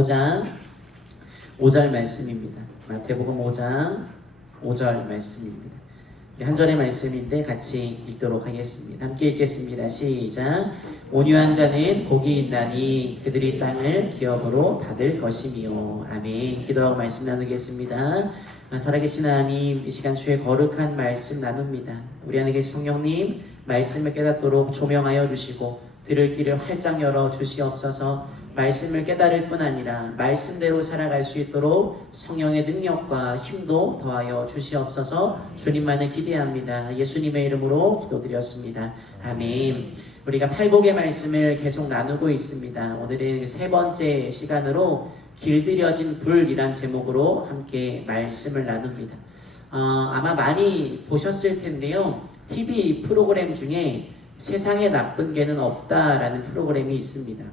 5장 5절 말씀입니다. 마태복음 5장 5절 말씀입니다. 한 절의 말씀인데 같이 읽도록 하겠습니다. 함께 읽겠습니다. 시작. 온유한 자는 복이 있나니 그들이 땅을 기업으로 받을 것이며. 아멘. 기도하고 말씀 나누겠습니다. 살아계신 하나님, 이 시간 주의 거룩한 말씀 나눕니다. 우리 안에 계신 성령님, 말씀을 깨닫도록 조명하여 주시고 들을 길을 활짝 열어 주시옵소서. 말씀을 깨달을 뿐 아니라 말씀대로 살아갈 수 있도록 성령의 능력과 힘도 더하여 주시옵소서. 주님만을 기대합니다. 예수님의 이름으로 기도드렸습니다. 아멘. 우리가 팔복의 말씀을 계속 나누고 있습니다. 오늘은 세 번째 시간으로 길들여진 불이란 제목으로 함께 말씀을 나눕니다. 아마 많이 보셨을 텐데요. TV 프로그램 중에 세상에 나쁜 개는 없다라는 프로그램이 있습니다.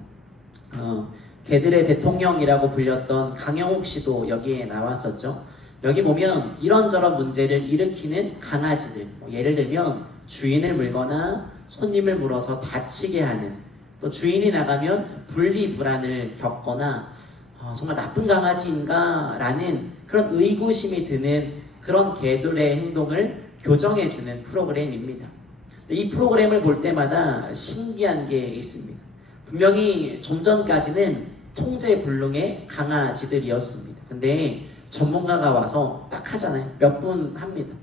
개들의 대통령이라고 불렸던 강영욱 씨도 여기에 나왔었죠. 여기 보면 이런저런 문제를 일으키는 강아지들, 예를 들면 주인을 물거나 손님을 물어서 다치게 하는, 또 주인이 나가면 분리불안을 겪거나 정말 나쁜 강아지인가 라는 그런 의구심이 드는 그런 개들의 행동을 교정해주는 프로그램입니다. 이 프로그램을 볼 때마다 신기한 게 있습니다. 분명히 좀 전까지는 통제불능의 강아지들이었습니다. 근데 전문가가 와서 딱 하잖아요. 몇 분 합니다.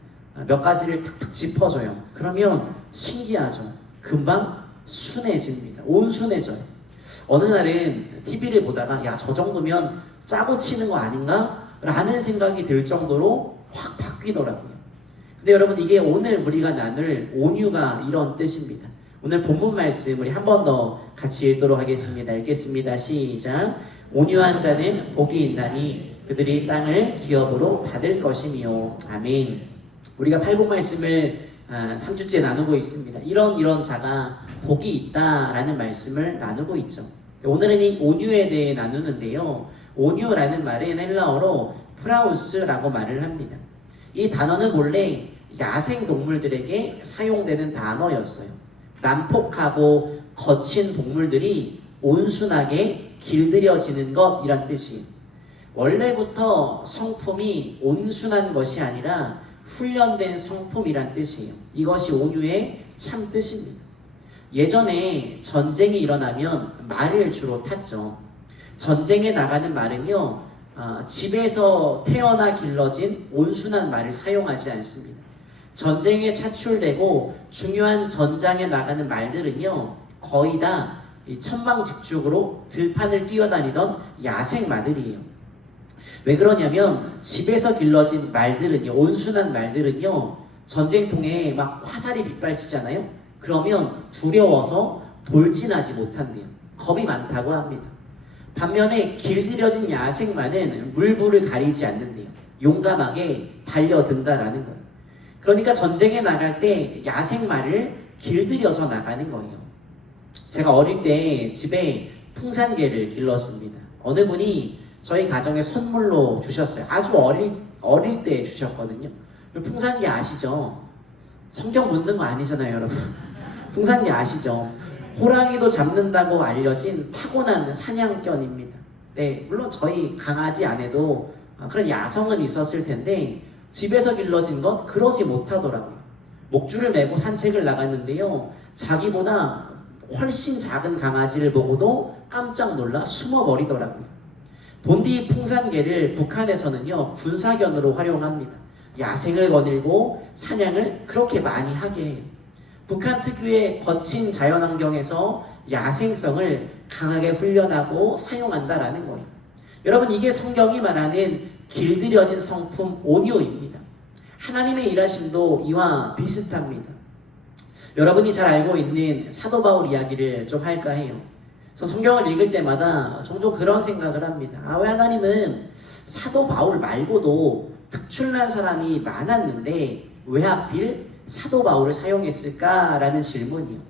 몇 가지를 탁탁 짚어줘요. 그러면 신기하죠. 금방 순해집니다. 온순해져요. 어느 날은 TV를 보다가 야, 저 정도면 짜고 치는 거 아닌가? 라는 생각이 들 정도로 확 바뀌더라고요. 근데 여러분, 이게 오늘 우리가 나눌 온유가 이런 뜻입니다. 오늘 본문 말씀 우리 한 번 더 같이 읽도록 하겠습니다. 읽겠습니다. 시작. 온유한 자는 복이 있나니 그들이 땅을 기업으로 받을 것이며. 아멘. 우리가 팔복 말씀을 3주째 나누고 있습니다. 이런 자가 복이 있다라는 말씀을 나누고 있죠. 오늘은 이 온유에 대해 나누는데요. 온유라는 말은 헬라어로 프라우스라고 말을 합니다. 이 단어는 본래 야생 동물들에게 사용되는 단어였어요. 난폭하고 거친 동물들이 온순하게 길들여지는 것, 이란 뜻이에요. 원래부터 성품이 온순한 것이 아니라 훈련된 성품이란 뜻이에요. 이것이 온유의 참 뜻입니다. 예전에 전쟁이 일어나면 말을 주로 탔죠. 전쟁에 나가는 말은요, 집에서 태어나 길러진 온순한 말을 사용하지 않습니다. 전쟁에 차출되고 중요한 전장에 나가는 말들은요, 거의 다 천방직축으로 들판을 뛰어다니던 야생 말들이에요. 왜 그러냐면 집에서 길러진 말들은요, 온순한 말들은요, 전쟁통에 막 화살이 빗발치잖아요. 그러면 두려워서 돌진하지 못한대요. 겁이 많다고 합니다. 반면에 길들여진 야생말은 물불을 가리지 않는데요. 용감하게 달려든다라는 거예요. 그러니까 전쟁에 나갈 때 야생말을 길들여서 나가는 거예요. 제가 어릴 때 집에 풍산개를 길렀습니다. 어느 분이 저희 가정에 선물로 주셨어요. 아주 어릴 때 주셨거든요. 풍산개 아시죠? 성경 묻는 거 아니잖아요, 여러분. 풍산개 아시죠? 호랑이도 잡는다고 알려진 타고난 사냥견입니다. 네, 물론 저희 강아지 안에도 그런 야성은 있었을 텐데 집에서 길러진 건 그러지 못하더라고요. 목줄을 메고 산책을 나갔는데요, 자기보다 훨씬 작은 강아지를 보고도 깜짝 놀라 숨어버리더라고요. 본디 풍산개를 북한에서는요, 군사견으로 활용합니다. 야생을 거닐고 사냥을 그렇게 많이 하게 해요. 북한 특유의 거친 자연환경에서 야생성을 강하게 훈련하고 사용한다라는 거예요. 여러분, 이게 성경이 말하는 길들여진 성품 온유입니다. 하나님의 일하심도 이와 비슷합니다. 여러분이 잘 알고 있는 사도 바울 이야기를 좀 할까 해요. 그래서 성경을 읽을 때마다 종종 그런 생각을 합니다. 왜 하나님은 사도 바울 말고도 특출난 사람이 많았는데 왜 하필 사도 바울을 사용했을까라는 질문이요.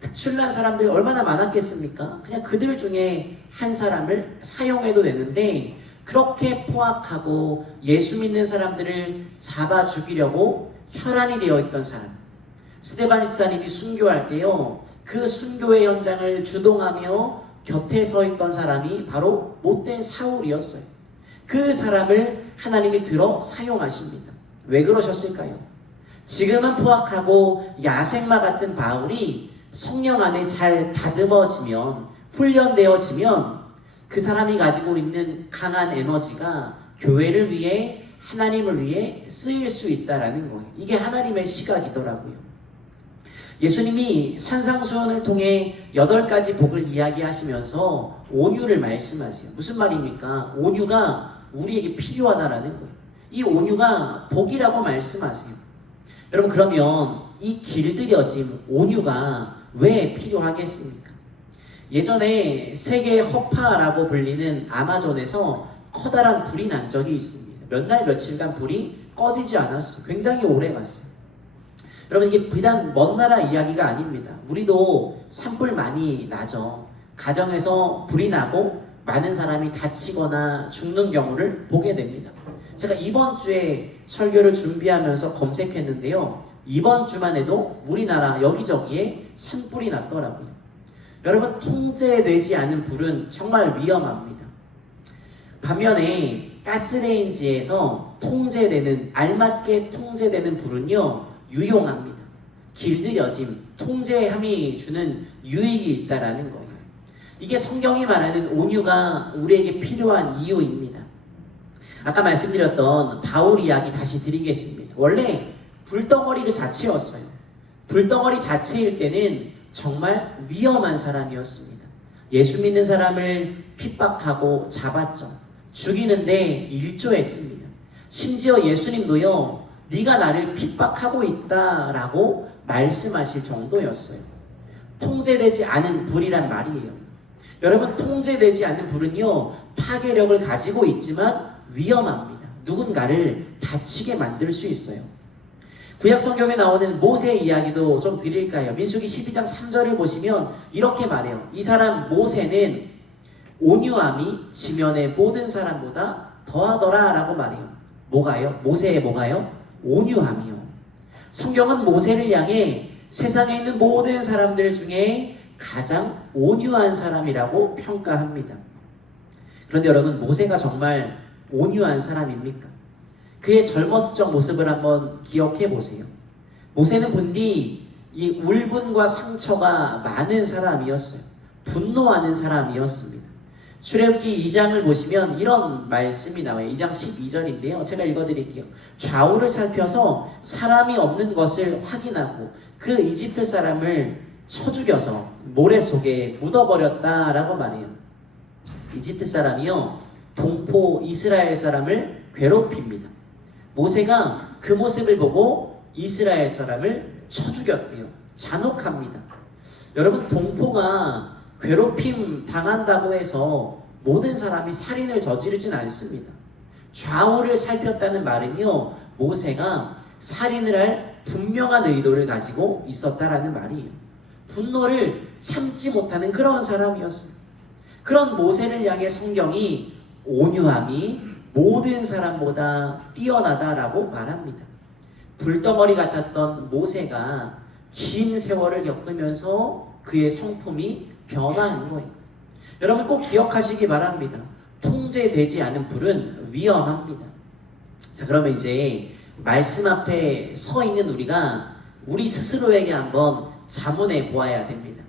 특출난 사람들이 얼마나 많았겠습니까? 그냥 그들 중에 한 사람을 사용해도 되는데 그렇게 포악하고 예수 믿는 사람들을 잡아 죽이려고 혈안이 되어 있던 사람, 스데반 집사님이 순교할 때요, 그 순교의 현장을 주동하며 곁에 서 있던 사람이 바로 못된 사울이었어요. 그 사람을 하나님이 들어 사용하십니다. 왜 그러셨을까요? 지금은 포악하고 야생마 같은 바울이 성령 안에 잘 다듬어지면, 훈련되어지면 그 사람이 가지고 있는 강한 에너지가 교회를 위해, 하나님을 위해 쓰일 수 있다라는 거예요. 이게 하나님의 시각이더라고요. 예수님이 산상수훈을 통해 8가지 복을 이야기하시면서 온유를 말씀하세요. 무슨 말입니까? 온유가 우리에게 필요하다라는 거예요. 이 온유가 복이라고 말씀하세요. 여러분, 그러면 이 길들여진 온유가 왜 필요하겠습니까? 예전에 세계 허파라고 불리는 아마존에서 커다란 불이 난 적이 있습니다. 몇 날 며칠간 불이 꺼지지 않았어요. 굉장히 오래 갔어요. 여러분, 이게 비단 먼 나라 이야기가 아닙니다. 우리도 산불 많이 나죠. 가정에서 불이 나고 많은 사람이 다치거나 죽는 경우를 보게 됩니다. 제가 이번 주에 설교를 준비하면서 검색했는데요. 이번 주만 해도 우리나라 여기저기에 산불이 났더라고요. 여러분, 통제되지 않은 불은 정말 위험합니다. 반면에 가스레인지에서 알맞게 통제되는 불은요, 유용합니다. 길들여짐, 통제함이 주는 유익이 있다라는 거예요. 이게 성경이 말하는 온유가 우리에게 필요한 이유입니다. 아까 말씀드렸던 바울 이야기 다시 드리겠습니다. 원래 불덩어리 그 자체였어요. 불덩어리 자체일 때는 정말 위험한 사람이었습니다. 예수 믿는 사람을 핍박하고 잡았죠. 죽이는데 일조했습니다. 심지어 예수님도요, 네가 나를 핍박하고 있다라고 말씀하실 정도였어요. 통제되지 않은 불이란 말이에요. 여러분, 통제되지 않은 불은요, 파괴력을 가지고 있지만 위험합니다. 누군가를 다치게 만들 수 있어요. 구약 성경에 나오는 모세 이야기도 좀 드릴까요? 민수기 12장 3절을 보시면 이렇게 말해요. 이 사람 모세는 온유함이 지면의 모든 사람보다 더하더라 라고 말해요. 뭐가요? 모세의 뭐가요? 온유함이요. 성경은 모세를 향해 세상에 있는 모든 사람들 중에 가장 온유한 사람이라고 평가합니다. 그런데 여러분, 모세가 정말 온유한 사람입니까? 그의 젊었을 적 모습을 한번 기억해 보세요. 모세는 분디 이 울분과 상처가 많은 사람이었어요. 분노하는 사람이었습니다. 출애굽기 2장을 보시면 이런 말씀이 나와요. 2장 12절인데요. 제가 읽어드릴게요. 좌우를 살펴서 사람이 없는 것을 확인하고 그 이집트 사람을 쳐 죽여서 모래 속에 묻어버렸다라고 말해요. 이집트 사람이요, 동포 이스라엘 사람을 괴롭힙니다. 모세가 그 모습을 보고 이스라엘 사람을 쳐 죽였대요. 잔혹합니다. 여러분, 동포가 괴롭힘 당한다고 해서 모든 사람이 살인을 저지르진 않습니다. 좌우를 살폈다는 말은요, 모세가 살인을 할 분명한 의도를 가지고 있었다라는 말이에요. 분노를 참지 못하는 그런 사람이었어요. 그런 모세를 향해 성경이 온유함이 모든 사람보다 뛰어나다라고 말합니다. 불덩어리 같았던 모세가 긴 세월을 겪으면서 그의 성품이 변화한 거예요. 여러분, 꼭 기억하시기 바랍니다. 통제되지 않은 불은 위험합니다. 자, 그러면 이제 말씀 앞에 서 있는 우리가 우리 스스로에게 한번 자문해 보아야 됩니다.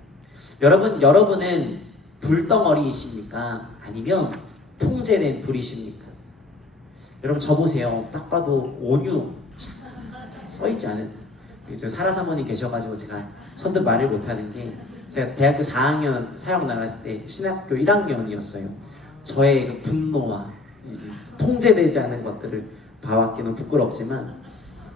여러분은 불덩어리이십니까? 아니면 통제된 불이십니까? 여러분, 저 보세요. 딱 봐도 온유 써있지 않은, 저 사라 사모님 계셔가지고 제가 선뜻 말을 못하는 게, 제가 대학교 4학년 사역 나갔을 때 신학교 1학년이었어요. 저의 그 분노와 통제되지 않은 것들을 봐왔기는 부끄럽지만,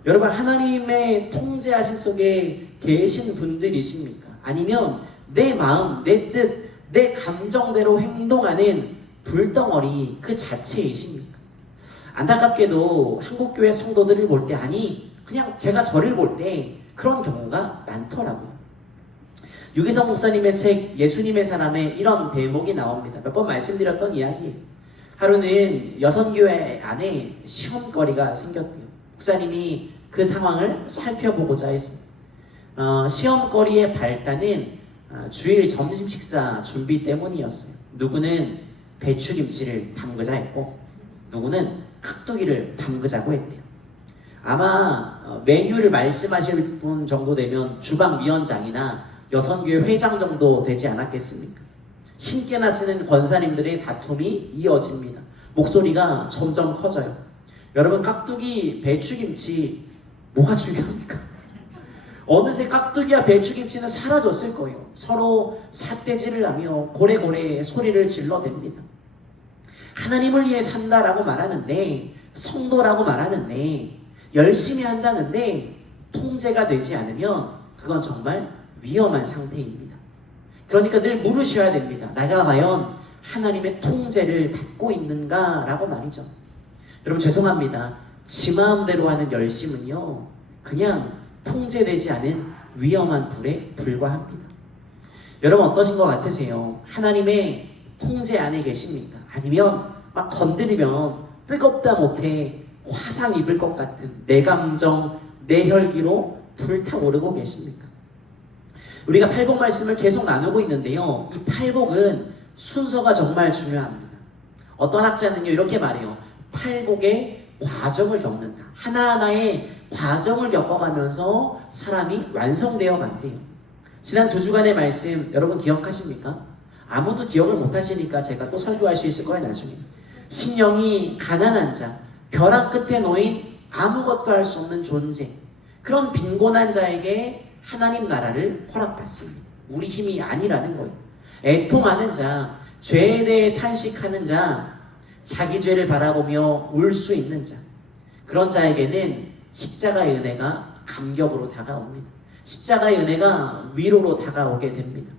여러분, 하나님의 통제하심 속에 계신 분들이십니까? 아니면 내 마음, 내 뜻, 내 감정대로 행동하는 불덩어리 그 자체이십니까? 안타깝게도 한국교회 성도들을 볼 때, 아니 그냥 제가 저를 볼 때 그런 경우가 많더라고요. 유기성 목사님의 책 예수님의 사람에 이런 대목이 나옵니다. 몇 번 말씀드렸던 이야기예요. 하루는 여선교회 안에 시험거리가 생겼대요. 목사님이 그 상황을 살펴보고자 했습니다. 시험거리의 발단은 주일 점심 식사 준비 때문이었어요. 누구는 배추김치를 담그자 했고 누구는 깍두기를 담그자고 했대요. 아마 메뉴를 말씀하실 분 정도 되면 주방위원장이나 여성교회 회장 정도 되지 않았겠습니까? 힘께나 쓰는 권사님들의 다툼이 이어집니다. 목소리가 점점 커져요. 여러분, 깍두기, 배추김치 뭐가 중요합니까? 어느새 깍두기와 배추김치는 사라졌을 거예요. 서로 삿대질을 하며 고래고래 소리를 질러댑니다. 하나님을 위해 산다라고 말하는데, 성도라고 말하는데, 열심히 한다는데 통제가 되지 않으면 그건 정말 위험한 상태입니다. 그러니까 늘 물으셔야 됩니다. 내가 과연 하나님의 통제를 받고 있는가? 라고 말이죠. 여러분, 죄송합니다. 지 마음대로 하는 열심은요, 그냥 통제되지 않은 위험한 불에 불과합니다. 여러분, 어떠신 것 같으세요? 하나님의 통제 안에 계십니까? 아니면 막 건드리면 뜨겁다 못해 화상 입을 것 같은 내 감정, 내 혈기로 불타오르고 계십니까? 우리가 팔복 말씀을 계속 나누고 있는데요, 이 팔복은 순서가 정말 중요합니다. 어떤 학자는요 이렇게 말해요. 팔복의 과정을 겪는다. 하나하나의 과정을 겪어가면서 사람이 완성되어 간대요. 지난 2주간의 말씀 여러분 기억하십니까? 아무도 기억을 못하시니까 제가 또 설교할 수 있을 거예요. 나중에 심령이 가난한 자, 벼랑 끝에 놓인 아무것도 할 수 없는 존재, 그런 빈곤한 자에게 하나님 나라를 허락받습니다. 우리 힘이 아니라는 거예요. 애통하는 자, 죄에 대해 탄식하는 자, 자기 죄를 바라보며 울 수 있는 자, 그런 자에게는 십자가의 은혜가 감격으로 다가옵니다. 십자가의 은혜가 위로로 다가오게 됩니다.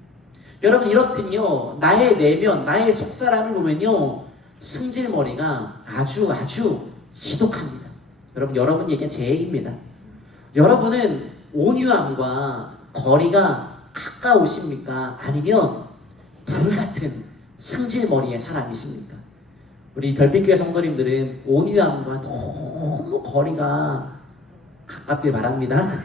여러분, 이렇듯요, 나의 내면, 나의 속사람을 보면요, 승질머리가 아주 지독합니다. 여러분 얘기는 제 얘기입니다. 여러분은 온유함과 거리가 가까우십니까? 아니면 불같은 승질머리의 사람이십니까? 우리 별빛교회 성도님들은 온유함과 너무 거리가 가깝길 바랍니다.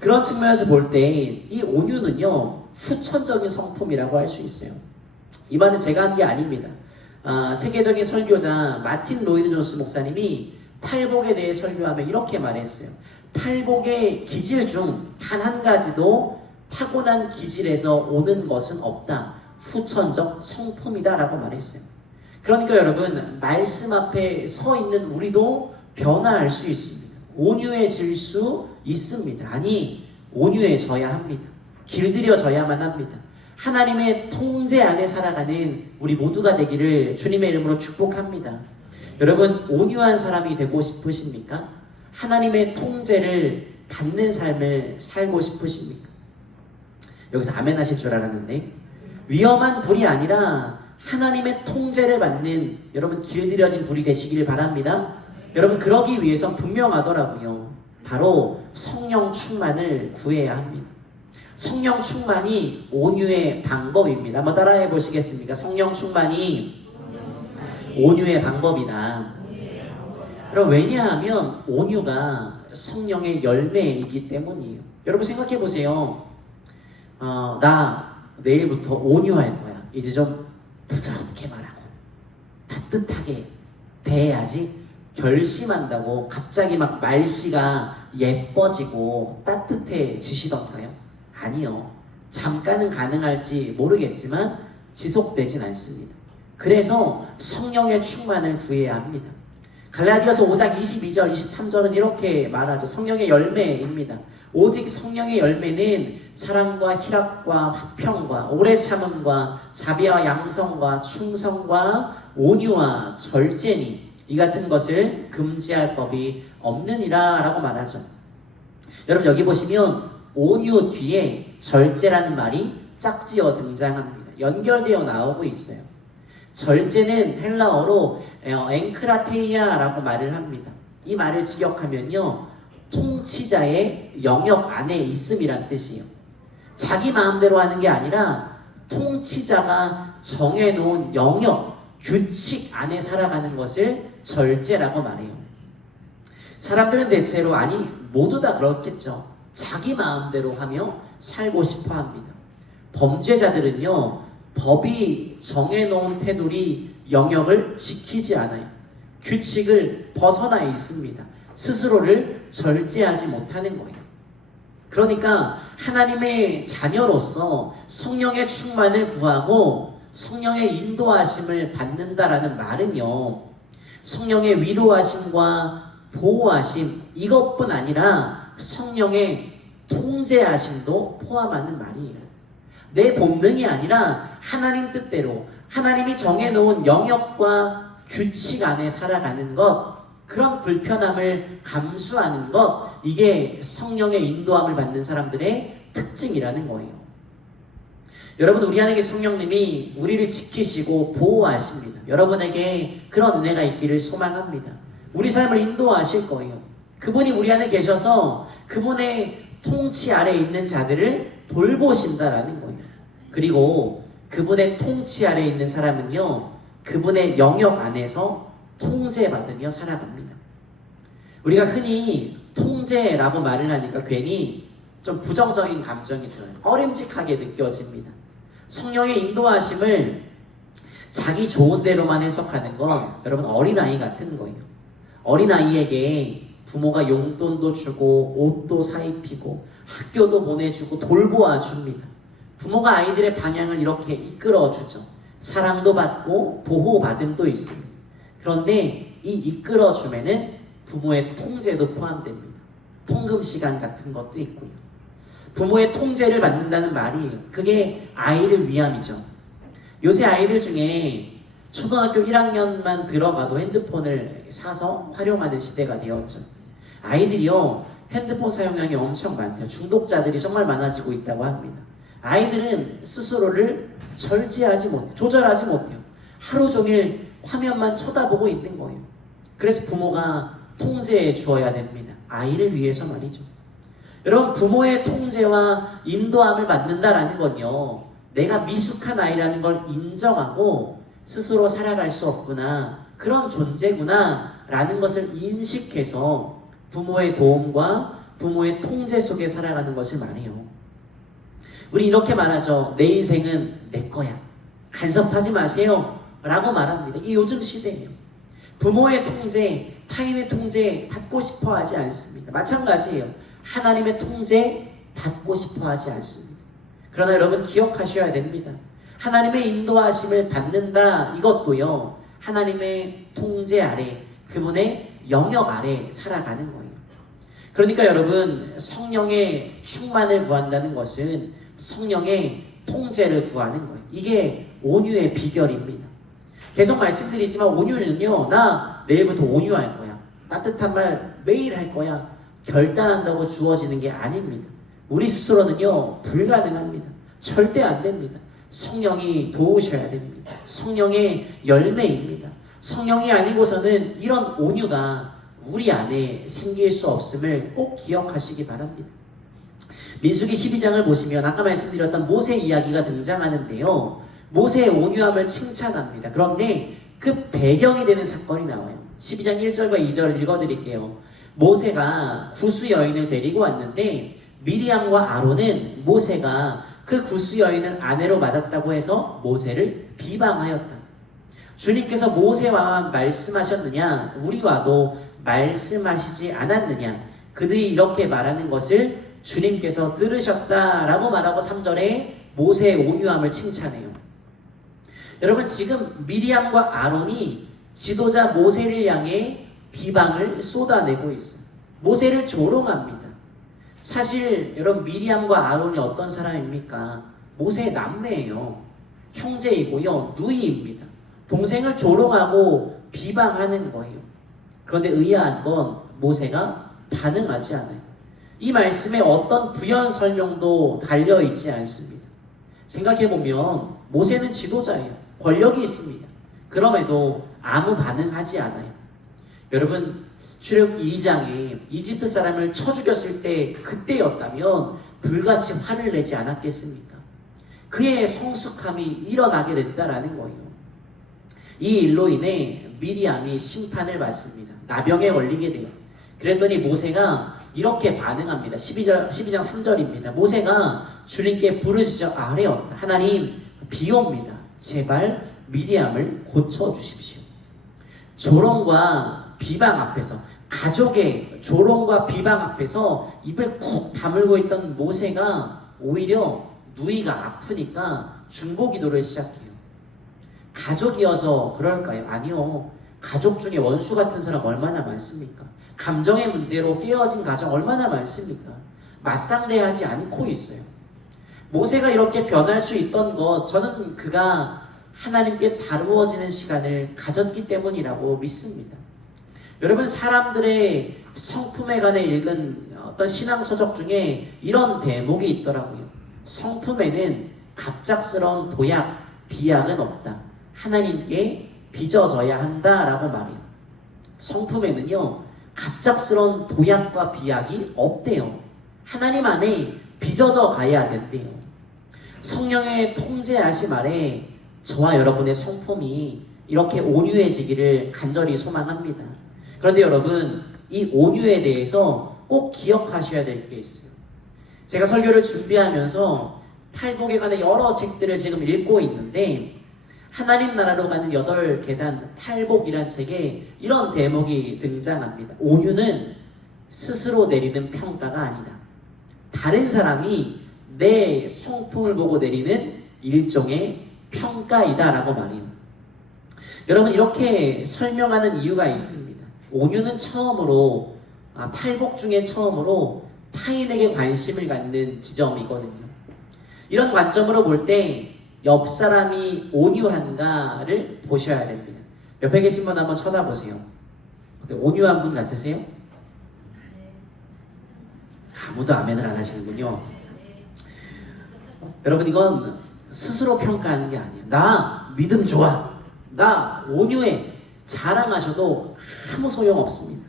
그런 측면에서 볼 때 이 온유는요, 후천적인 성품이라고 할 수 있어요. 이 말은 제가 한 게 아닙니다. 세계적인 설교자 마틴 로이드 존스 목사님이 팔복에 대해 설교하며 이렇게 말했어요. 팔복의 기질 중 단 한 가지도 타고난 기질에서 오는 것은 없다. 후천적 성품이다 라고 말했어요. 그러니까 여러분, 말씀 앞에 서 있는 우리도 변화할 수 있습니다. 온유해질 수 있습니다. 아니, 온유해져야 합니다. 길들여져야만 합니다. 하나님의 통제 안에 살아가는 우리 모두가 되기를 주님의 이름으로 축복합니다. 여러분, 온유한 사람이 되고 싶으십니까? 하나님의 통제를 받는 삶을 살고 싶으십니까? 여기서 아멘 하실 줄 알았는데, 위험한 불이 아니라 하나님의 통제를 받는 여러분 길들여진 불이 되시길 바랍니다. 여러분, 그러기 위해선 분명하더라고요. 바로 성령 충만을 구해야 합니다. 성령 충만이 온유의 방법입니다. 한번 따라해 보시겠습니까? 성령 충만이 온유의 방법이다. 여러분, 왜냐하면 온유가 성령의 열매이기 때문이에요. 여러분, 생각해 보세요. 나 내일부터 온유할 거야. 이제 좀 부드럽게 말하고 따뜻하게 대해야지. 결심한다고 갑자기 막 말씨가 예뻐지고 따뜻해지시던가요? 아니요. 잠깐은 가능할지 모르겠지만 지속되진 않습니다. 그래서 성령의 충만을 구해야 합니다. 갈라디아서 5장 22절 23절은 이렇게 말하죠. 성령의 열매입니다. 오직 성령의 열매는 사랑과 희락과 화평과 오래 참음과 자비와 양성과 충성과 온유와 절제니 이 같은 것을 금지할 법이 없느니라 라고 말하죠. 여러분, 여기 보시면 온유 뒤에 절제라는 말이 짝지어 등장합니다. 연결되어 나오고 있어요. 절제는 헬라어로 엥크라테이아라고 말을 합니다. 이 말을 직역하면요, 통치자의 영역 안에 있음이란 뜻이에요. 자기 마음대로 하는 게 아니라 통치자가 정해놓은 영역, 규칙 안에 살아가는 것을 절제라고 말해요. 사람들은 대체로, 아니 모두 다 그렇겠죠. 자기 마음대로 하며 살고 싶어 합니다. 범죄자들은요, 법이 정해놓은 테두리 영역을 지키지 않아요. 규칙을 벗어나 있습니다. 스스로를 절제하지 못하는 거예요. 그러니까 하나님의 자녀로서 성령의 충만을 구하고 성령의 인도하심을 받는다라는 말은요, 성령의 위로하심과 보호하심, 이것뿐 아니라 성령의 통제하심도 포함하는 말이에요. 내 본능이 아니라 하나님 뜻대로 하나님이 정해놓은 영역과 규칙 안에 살아가는 것, 그런 불편함을 감수하는 것, 이게 성령의 인도함을 받는 사람들의 특징이라는 거예요. 여러분, 우리 안에 성령님이 우리를 지키시고 보호하십니다. 여러분에게 그런 은혜가 있기를 소망합니다. 우리 삶을 인도하실 거예요. 그분이 우리 안에 계셔서 그분의 통치 아래에 있는 자들을 돌보신다라는 거예요. 그리고 그분의 통치 아래에 있는 사람은요, 그분의 영역 안에서 통제받으며 살아갑니다. 우리가 흔히 통제라고 말을 하니까 괜히 좀 부정적인 감정이 들어요. 꺼림직하게 느껴집니다. 성령의 인도하심을 자기 좋은 대로만 해석하는 건 여러분 어린아이 같은 거예요. 어린아이에게 부모가 용돈도 주고 옷도 사입히고 학교도 보내주고 돌보아 줍니다. 부모가 아이들의 방향을 이렇게 이끌어주죠. 사랑도 받고 보호받음도 있습니다. 그런데 이 이끌어줌에는 부모의 통제도 포함됩니다. 통금 시간 같은 것도 있고요. 부모의 통제를 받는다는 말이에요. 그게 아이를 위함이죠. 요새 아이들 중에 초등학교 1학년만 들어가도 핸드폰을 사서 활용하는 시대가 되었죠. 아이들이요, 핸드폰 사용량이 엄청 많대요. 중독자들이 정말 많아지고 있다고 합니다. 아이들은 스스로를 절제하지 못해요. 조절하지 못해요. 하루 종일 화면만 쳐다보고 있는 거예요. 그래서 부모가 통제해 주어야 됩니다. 아이를 위해서 말이죠. 여러분, 부모의 통제와 인도함을 받는다라는 건요, 내가 미숙한 아이라는 걸 인정하고 스스로 살아갈 수 없구나, 그런 존재구나 라는 것을 인식해서 부모의 도움과 부모의 통제 속에 살아가는 것을 말해요. 우리 이렇게 말하죠. 내 인생은 내 거야, 간섭하지 마세요 라고 말합니다. 이게 요즘 시대예요. 부모의 통제, 타인의 통제 받고 싶어 하지 않습니다. 마찬가지예요. 하나님의 통제 받고 싶어 하지 않습니다. 그러나 여러분 기억하셔야 됩니다. 하나님의 인도하심을 받는다, 이것도요, 하나님의 통제 아래, 그분의 영역 아래 살아가는 거예요. 그러니까 여러분, 성령의 충만을 구한다는 것은 성령의 통제를 구하는 거예요. 이게 온유의 비결입니다. 계속 말씀드리지만 온유는요, 나 내일부터 온유할 거야, 따뜻한 말 매일 할 거야, 결단한다고 주어지는 게 아닙니다. 우리 스스로는요, 불가능합니다. 절대 안 됩니다. 성령이 도우셔야 됩니다. 성령의 열매입니다. 성령이 아니고서는 이런 온유가 우리 안에 생길 수 없음을 꼭 기억하시기 바랍니다. 민수기 12장을 보시면 아까 말씀드렸던 모세 이야기가 등장하는데요, 모세의 온유함을 칭찬합니다. 그런데 그 배경이 되는 사건이 나와요. 12장 1절과 2절 읽어드릴게요. 모세가 구스 여인을 데리고 왔는데 미리암과 아론은 모세가 그 구스 여인을 아내로 맞았다고 해서 모세를 비방하였다. 주님께서 모세와 말씀하셨느냐, 우리와도 말씀하시지 않았느냐, 그들이 이렇게 말하는 것을 주님께서 들으셨다라고 말하고 3절에 모세의 온유함을 칭찬해요. 여러분, 지금 미리암과 아론이 지도자 모세를 향해 비방을 쏟아내고 있어요. 모세를 조롱합니다. 사실 여러분, 미리암과 아론이 어떤 사람입니까? 모세의 남매예요. 형제이고요, 누이입니다. 동생을 조롱하고 비방하는 거예요. 그런데 의아한 건 모세가 반응하지 않아요. 이 말씀에 어떤 부연 설명도 달려있지 않습니다. 생각해보면 모세는 지도자예요. 권력이 있습니다. 그럼에도 아무 반응하지 않아요. 여러분, 출애굽기 2장에 이집트 사람을 쳐 죽였을 때 그때였다면 불같이 화를 내지 않았겠습니까? 그의 성숙함이 일어나게 됐다라는 거예요. 이 일로 인해 미리암이 심판을 받습니다. 나병에 걸리게 돼요. 그랬더니 모세가 이렇게 반응합니다. 12장 3절입니다. 모세가 주님께 부르짖어 아뢰었다. 하나님, 비 옵니다. 제발 미리암을 고쳐주십시오. 조롱과 비방 앞에서, 가족의 조롱과 비방 앞에서 입을 쿡 다물고 있던 모세가 오히려 누이가 아프니까 중보기도를 시작해요. 가족이어서 그럴까요? 아니요. 가족 중에 원수 같은 사람 얼마나 많습니까? 감정의 문제로 깨어진 가정 얼마나 많습니까? 맞상대하지 않고 있어요. 모세가 이렇게 변할 수 있던 것, 저는 그가 하나님께 다루어지는 시간을 가졌기 때문이라고 믿습니다. 여러분, 사람들의 성품에 관해 읽은 어떤 신앙서적 중에 이런 대목이 있더라고요. 성품에는 갑작스러운 도약, 비약은 없다. 하나님께 빚어져야 한다라고 말해요. 성품에는요, 갑작스러운 도약과 비약이 없대요. 하나님 안에 빚어져 가야 된대요. 성령의 통제하심 아래 저와 여러분의 성품이 이렇게 온유해지기를 간절히 소망합니다. 그런데 여러분, 이 온유에 대해서 꼭 기억하셔야 될 게 있어요. 제가 설교를 준비하면서 탈복에 관한 여러 책들을 지금 읽고 있는데, 하나님 나라로 가는 8계단 탈복이란 책에 이런 대목이 등장합니다. 온유는 스스로 내리는 평가가 아니다. 다른 사람이 내 성품을 보고 내리는 일종의 평가이다 라고 말해요. 여러분, 이렇게 설명하는 이유가 있습니다. 온유는 처음으로, 팔복 중에 처음으로 타인에게 관심을 갖는 지점이거든요. 이런 관점으로 볼 때 옆 사람이 온유한가를 보셔야 됩니다. 옆에 계신 분 한번 쳐다보세요. 온유한 분 같으세요? 아무도 아멘을 안 하시는군요. 여러분, 이건 스스로 평가하는 게 아니에요. 나 믿음 좋아, 나 온유해, 자랑하셔도 아무 소용없습니다.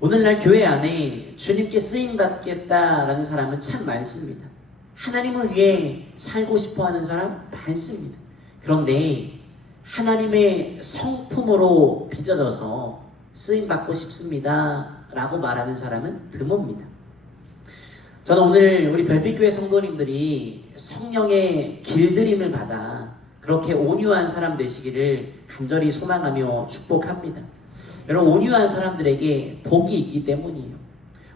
오늘날 교회 안에 주님께 쓰임받겠다라는 사람은 참 많습니다. 하나님을 위해 살고 싶어하는 사람 많습니다. 그런데 하나님의 성품으로 빚어져서 쓰임받고 싶습니다 라고 말하는 사람은 드뭅니다. 저는 오늘 우리 별빛교회 성도님들이 성령의 길들임을 받아 그렇게 온유한 사람 되시기를 간절히 소망하며 축복합니다. 여러분, 온유한 사람들에게 복이 있기 때문이에요.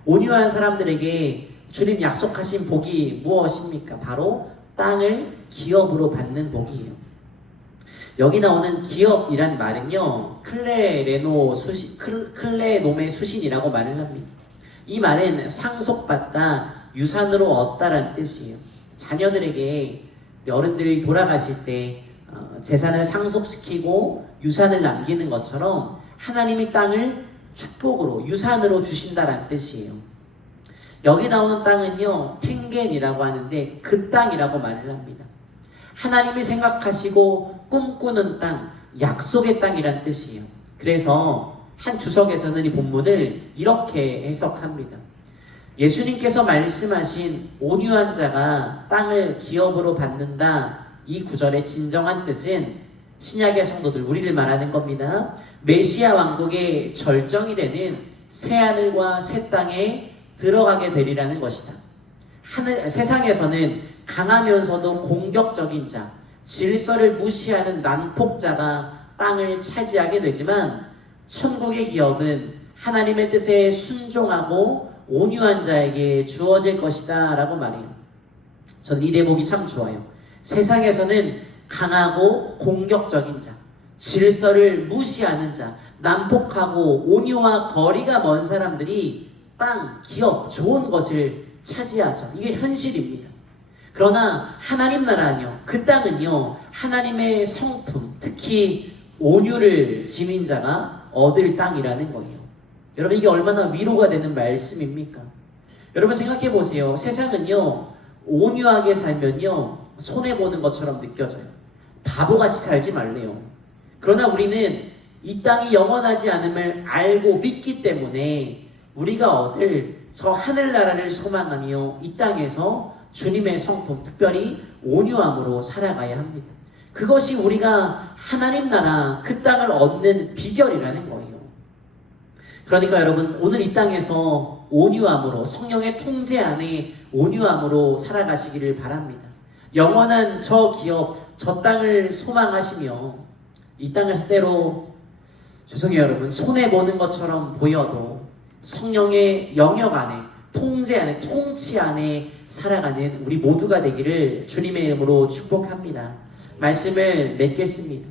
온유한 사람들에게 주님 약속하신 복이 무엇입니까? 바로 땅을 기업으로 받는 복이에요. 여기 나오는 기업이란 말은요, 클레노메 수신이라고 말을 합니다. 이 말은 상속받다, 유산으로 얻다라는 뜻이에요. 자녀들에게 어른들이 돌아가실 때 재산을 상속시키고 유산을 남기는 것처럼 하나님이 땅을 축복으로, 유산으로 주신다라는 뜻이에요. 여기 나오는 땅은요, 탱겐이라고 하는데 그 땅이라고 말을 합니다. 하나님이 생각하시고 꿈꾸는 땅, 약속의 땅이란 뜻이에요. 그래서 한 주석에서는 이 본문을 이렇게 해석합니다. 예수님께서 말씀하신 온유한 자가 땅을 기업으로 받는다, 이 구절의 진정한 뜻은 신약의 성도들, 우리를 말하는 겁니다. 메시아 왕국의 절정이 되는 새하늘과 새 땅에 들어가게 되리라는 것이다. 세상에서는 강하면서도 공격적인 자, 질서를 무시하는 난폭자가 땅을 차지하게 되지만, 천국의 기업은 하나님의 뜻에 순종하고 온유한 자에게 주어질 것이다 라고 말해요. 저는 이 대목이 참 좋아요. 세상에서는 강하고 공격적인 자, 질서를 무시하는 자, 난폭하고 온유와 거리가 먼 사람들이 땅, 기업, 좋은 것을 차지하죠. 이게 현실입니다. 그러나 하나님 나라는요, 그 땅은요, 하나님의 성품, 특히 온유를 지닌 자가 얻을 땅이라는 거예요. 여러분, 이게 얼마나 위로가 되는 말씀입니까? 여러분, 생각해 보세요. 세상은요, 온유하게 살면요, 손해보는 것처럼 느껴져요. 바보같이 살지 말래요. 그러나 우리는 이 땅이 영원하지 않음을 알고 믿기 때문에 우리가 얻을 저 하늘나라를 소망하며 이 땅에서 주님의 성품, 특별히 온유함으로 살아가야 합니다. 그것이 우리가 하나님 나라, 그 땅을 얻는 비결이라는 거예요. 그러니까 여러분 오늘 이 땅에서 온유함으로 성령의 통제 안에 온유함으로 살아가시기를 바랍니다. 영원한 저 기업, 저 땅을 소망하시며 이 땅에서 때로 죄송해요 여러분 손해보는 것처럼 보여도 성령의 영역 안에 통제 안에 통치 안에 살아가는 우리 모두가 되기를 주님의 이름으로 축복합니다. 말씀을 맺겠습니다.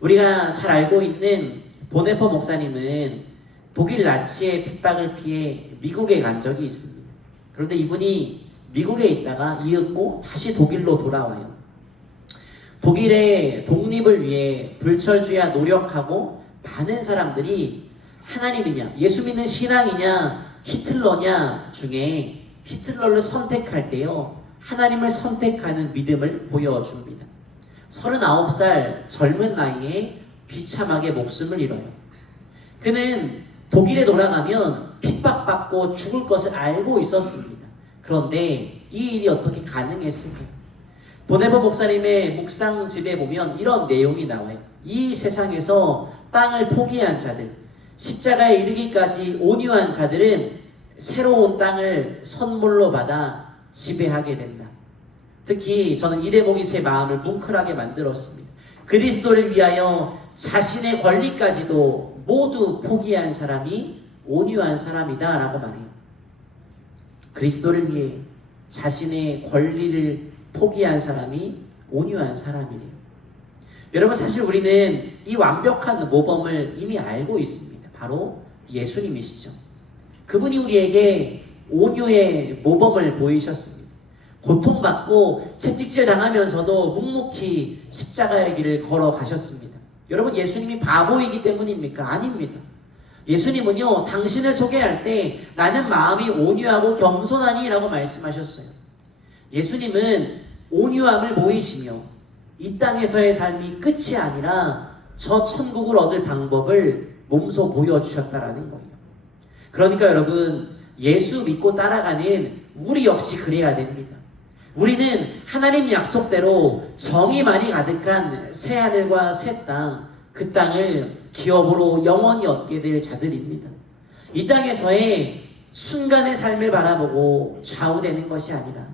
우리가 잘 알고 있는 보네퍼 목사님은 독일 나치의 핍박을 피해 미국에 간 적이 있습니다. 그런데 이분이 미국에 있다가 이윽고 다시 독일로 돌아와요. 독일의 독립을 위해 불철주야 노력하고 많은 사람들이 하나님이냐 예수 믿는 신앙이냐 히틀러냐 중에 히틀러를 선택할 때요 하나님을 선택하는 믿음을 보여줍니다. 39살 젊은 나이에 비참하게 목숨을 잃어요. 그는 독일에 돌아가면 핍박받고 죽을 것을 알고 있었습니다. 그런데 이 일이 어떻게 가능했을까요? 보네버 목사님의 묵상집에 보면 이런 내용이 나와요. 이 세상에서 땅을 포기한 자들, 십자가에 이르기까지 온유한 자들은 새로운 땅을 선물로 받아 지배하게 된다. 특히 저는 이 대목이 제 마음을 뭉클하게 만들었습니다. 그리스도를 위하여 자신의 권리까지도 모두 포기한 사람이 온유한 사람이다 라고 말해요. 그리스도를 위해 자신의 권리를 포기한 사람이 온유한 사람이래요. 여러분 사실 우리는 이 완벽한 모범을 이미 알고 있습니다. 바로 예수님이시죠. 그분이 우리에게 온유의 모범을 보이셨습니다. 고통받고 채찍질 당하면서도 묵묵히 십자가의 길을 걸어가셨습니다. 여러분 예수님이 바보이기 때문입니까? 아닙니다. 예수님은요 당신을 소개할 때 나는 마음이 온유하고 겸손하니 라고 말씀하셨어요. 예수님은 온유함을 보이시며 이 땅에서의 삶이 끝이 아니라 저 천국을 얻을 방법을 몸소 보여주셨다라는 거예요. 그러니까 여러분 예수 믿고 따라가는 우리 역시 그래야 됩니다. 우리는 하나님 약속대로 정의만이 가득한 새하늘과 새 땅, 그 땅을 기업으로 영원히 얻게 될 자들입니다. 이 땅에서의 순간의 삶을 바라보고 좌우되는 것이 아니라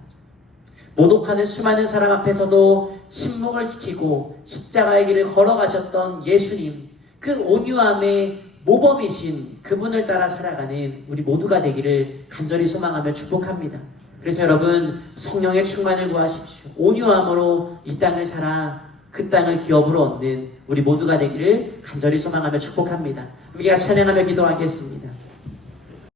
모독하는 수많은 사람 앞에서도 침묵을 지키고 십자가의 길을 걸어가셨던 예수님, 그 온유함의 모범이신 그분을 따라 살아가는 우리 모두가 되기를 간절히 소망하며 축복합니다. 그래서 여러분 성령의 충만을 구하십시오. 온유함으로 이 땅을 살아 그 땅을 기업으로 얻는 우리 모두가 되기를 간절히 소망하며 축복합니다. 우리가 찬양하며 기도하겠습니다.